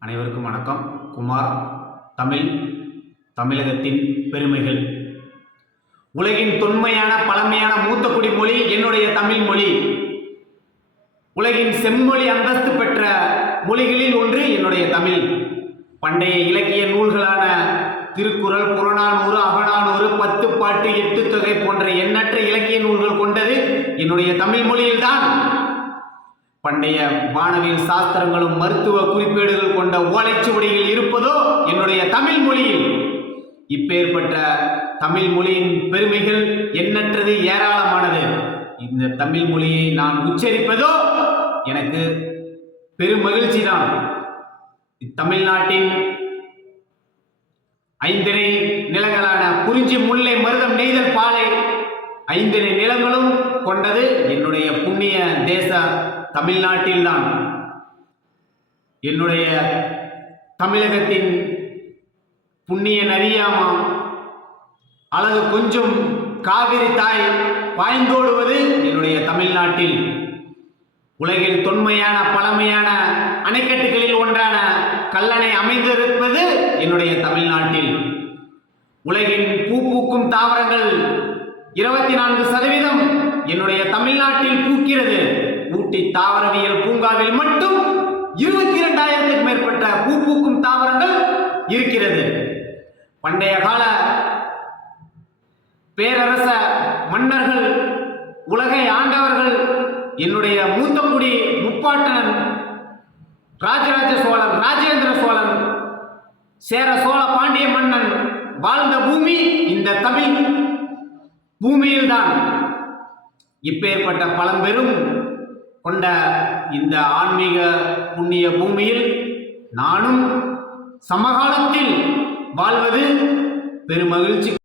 அனைவருக்கும் வணக்கம். குமார் தமிழ் தமிழகத்தின் பெருமைகள். உலகின் தொன்மையான பழமையான மூத்த குடி மொழி என்னுடைய தமிழ் மொழி. உலகின் செம்மொழி அந்தஸ்து பெற்ற மொழிகளில் ஒன்று என்னுடைய தமிழ். பண்டைய இலக்கிய நூல்களான திருக்குறள் புறநானூறு அகநானூறு பத்து பாட்டு எட்டு தொகை போன்ற எண்ணற்ற இலக்கிய நூல்கள் கொண்டது என்னுடைய தமிழ் மொழியில்தான். பண்டைய வானவியல் சாஸ்திரங்களும் மருத்துவ குறிப்பேடுகள் கொண்ட ஓலைச்சுவடிகள் இருப்பதோ என்னுடைய தமிழ் மொழியில். இப்பேற்பட்ட தமிழ் மொழியின் பெருமைகள் எண்ணற்றது ஏராளமானது. இந்த தமிழ் மொழியை நான் உச்சரிப்பதோ எனக்கு பெரும் மகிழ்ச்சி தான் தமிழ்நாட்டின் ஐந்தனை நிலங்களான குறிஞ்சி முல்லை மருதம் நெய்தல் பாலை ஐந்தனை நிலங்களும் கொண்டது என்னுடைய தமிழ்நாட்டில்தான் என்னுடைய தமிழகத்தின் புண்ணிய நதியாமா அழகு கொஞ்சம் காவிரி தாய் பாய்ந்தோடுவது என்னுடைய தமிழ்நாட்டில். உலகில் தொன்மையான பழமையான அணைக்கட்டுகளில் ஒன்றான கல்லணை அமைந்திருப்பது என்னுடைய தமிழ்நாட்டில். உலகின் பூ பூக்கும் தாவரங்கள் இருபத்தி நான்கு சதவீதம் என்னுடைய தமிழ்நாட்டில் பூ ஊட்டி தாவரவியல் பூங்காவில் மட்டும் இருபத்தி இரண்டாயிரத்துக்கும் மேற்பட்ட பூ பூக்கும் தாவரங்கள் இருக்கிறது. பண்டைய கால பேரரச மன்னர்கள் உலகை ஆண்டவர்கள் என்னுடைய மூத்த குடி முப்பாட்டனன் ராஜராஜ சோழன் ராஜேந்திர சோழன் சேர சோழ பாண்டிய மன்னன் வாழ்ந்த பூமி இந்த தமிழ் பூமியில்தான். இப்பேற்பட்ட பழம்பெரும் கொண்ட இந்த ஆன்மீக புண்ணிய பூமியில் நானும் சமகாலத்தில் வாழ்வது பெருமகிழ்ச்சி